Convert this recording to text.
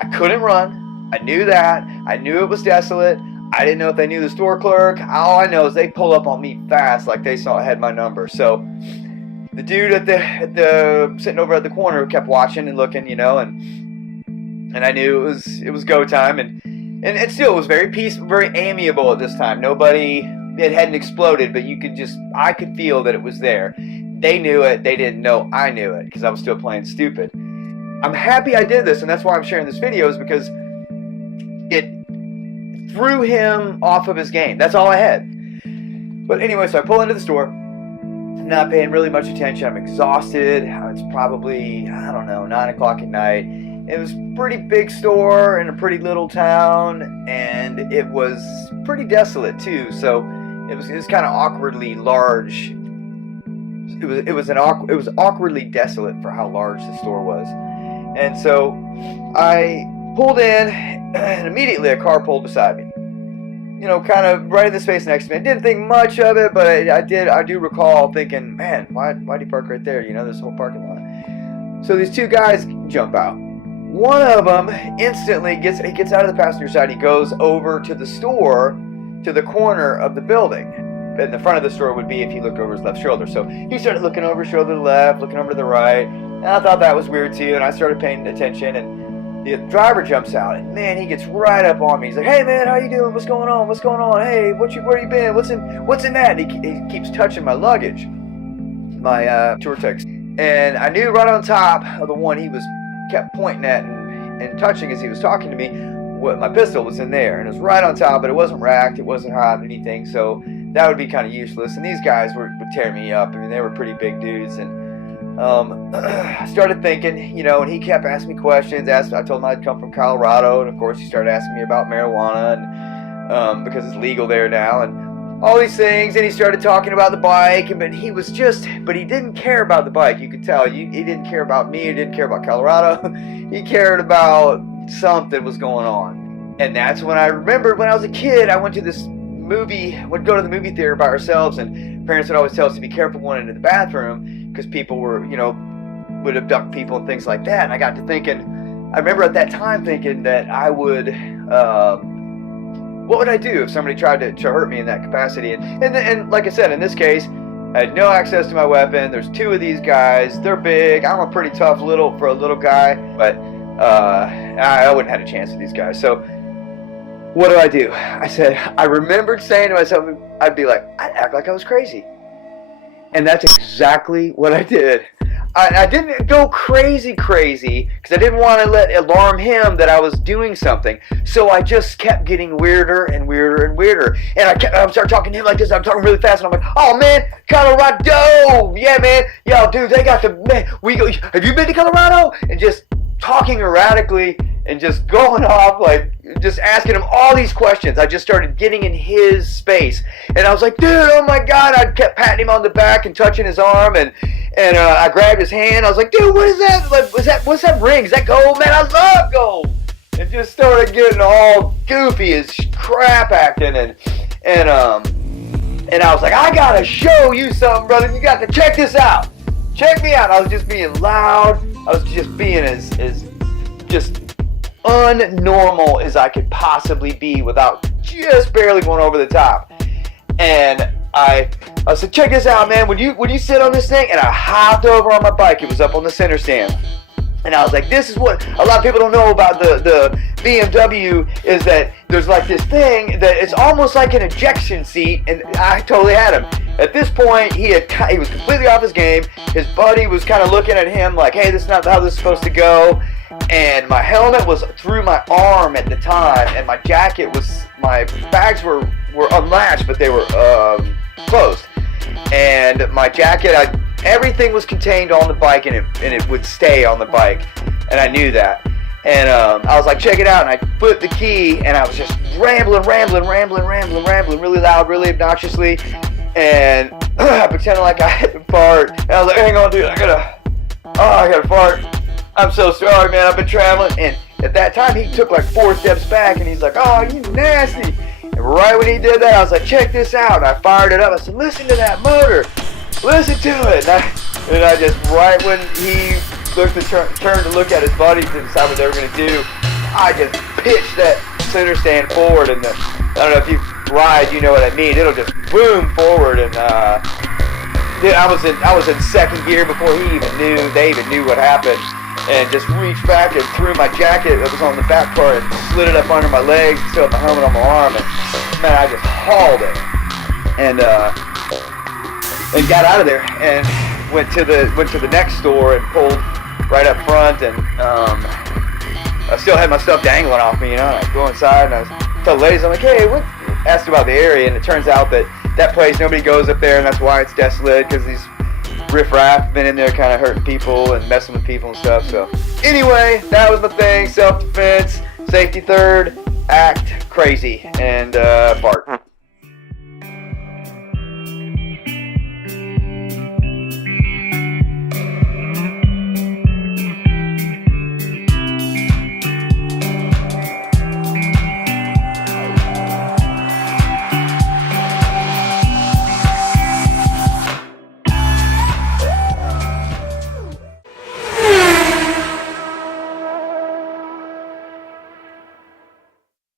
I couldn't run. I knew that. I knew it was desolate. I didn't know if they knew the store clerk. All I know is they pull up on me fast like they had my number. So the dude at the sitting over at the corner kept watching and looking, you know, and I knew it was go time, and it still was very peaceful, very amiable at this time. Nobody, it hadn't exploded, but I could feel that it was there. They knew it. They didn't know I knew it because I was still playing stupid. I'm happy I did this, and that's why I'm sharing this video, is because it threw him off of his game. That's all I had. But anyway, so I pull into the store, not paying really much attention. I'm exhausted. It's probably, I don't know, 9 o'clock at night. It was a pretty big store in a pretty little town, and it was pretty desolate too. So it was kind of awkwardly large. It was awkwardly desolate for how large the store was. And so I pulled in, and immediately a car pulled beside me. You know, kind of right in the space next to me. I didn't think much of it, but I do recall thinking, man, why'd he park right there? You know, this whole parking lot. So these two guys jump out. One of them instantly gets out of the passenger side. He goes over to the store, to the corner of the building. And the front of the store would be if he looked over his left shoulder. So he started looking over his shoulder to the left, looking over to the right. And I thought that was weird too, and I started paying attention, and the driver jumps out, and man, he gets right up on me. He's like, "Hey man, how you doing? What's going on? What's going on? Hey, where you been? What's in that?" And he keeps touching my luggage, my tour text. And I knew right on top of the one he kept pointing at and touching as he was talking to me, what my pistol was in there, and it was right on top, but it wasn't racked, it wasn't hot, anything, so that would be kind of useless. And these guys would tear me up. I mean, they were pretty big dudes, and I started thinking, you know, and he kept asking me questions. I told him I'd come from Colorado, and of course he started asking me about marijuana, and because it's legal there now, and all these things. And he started talking about the bike, but he didn't care about the bike. You could tell he didn't care about me. He didn't care about Colorado. He cared about something was going on. And that's when I remembered when I was a kid, I would go to the movie theater by ourselves, and parents would always tell us to be careful going into the bathroom because people would abduct people and things like that. And I got to thinking, I remember at that time thinking that I would, what would I do if somebody tried to hurt me in that capacity? And like I said, in this case, I had no access to my weapon. There's two of these guys. They're big. I'm a pretty tough for a little guy, but I wouldn't have had a chance with these guys. So what do? I remembered saying to myself, I'd act like I was crazy. And that's exactly what I did. I didn't go crazy because I didn't want to alarm him that I was doing something. So I just kept getting weirder and weirder and weirder. And I started talking to him like this. I'm talking really fast, and I'm like, "Oh man, Colorado, yeah man, yo dude, they got have you been to Colorado?" And just talking erratically and just going off, like just asking him all these questions. I just started getting in his space, and I was like, "Dude, oh my God!" I kept patting him on the back and touching his arm, and I grabbed his hand. I was like, "Dude, what is that? Like, what's that ring? Is that gold, man? I love gold!" And just started getting all goofy as crap acting, and I was like, "I gotta show you something, brother. You got to check this out. Check me out." I was just being loud. I was just being as just unnormal as I could possibly be without just barely going over the top. And I said, "Check this out, man. Would you sit on this thing?" And I hopped over on my bike. It was up on the center stand. And I was like, this is what a lot of people don't know about the BMW, is that there's like this thing that it's almost like an ejection seat, and I totally had him. At this point, he was completely off his game. His buddy was kind of looking at him like, "Hey, this is not how this is supposed to go." And my helmet was through my arm at the time, and my bags were unlatched, but they were closed. And my jacket, everything was contained on the bike, and it would stay on the bike, and I knew that. And I was like, "Check it out," and I flipped the key, and I was just rambling really loud, really obnoxiously, and I pretended like I had to fart, and I was like, "Hang on, dude, I gotta fart. I'm so sorry, man, I've been traveling." And at that time, he took like 4 steps back, and he's like, "Oh, you nasty." And right when he did that, I was like, "Check this out." And I fired it up. I said, "Listen to that motor. Listen to it." And I just, right when he turned to look at his buddies to decide what they were going to do, I just pitched that center stand forward, and I don't know if you ride, you know what I mean. It'll just boom forward, and dude, I was in second gear before they even knew what happened, and just reached back and threw my jacket that was on the back part and slid it up under my leg, still had my helmet on my arm, and man, I just hauled it, and got out of there and went to the next store and pulled right up front, and I still had my stuff dangling off me, you know. I go inside and I tell the ladies, I'm like, hey, what? Asked about the area, and it turns out that place, nobody goes up there, and that's why it's desolate, because these riffraff have been in there kind of hurting people and messing with people and stuff. So anyway, that was my thing. Self-defense, safety third, act crazy, and fart.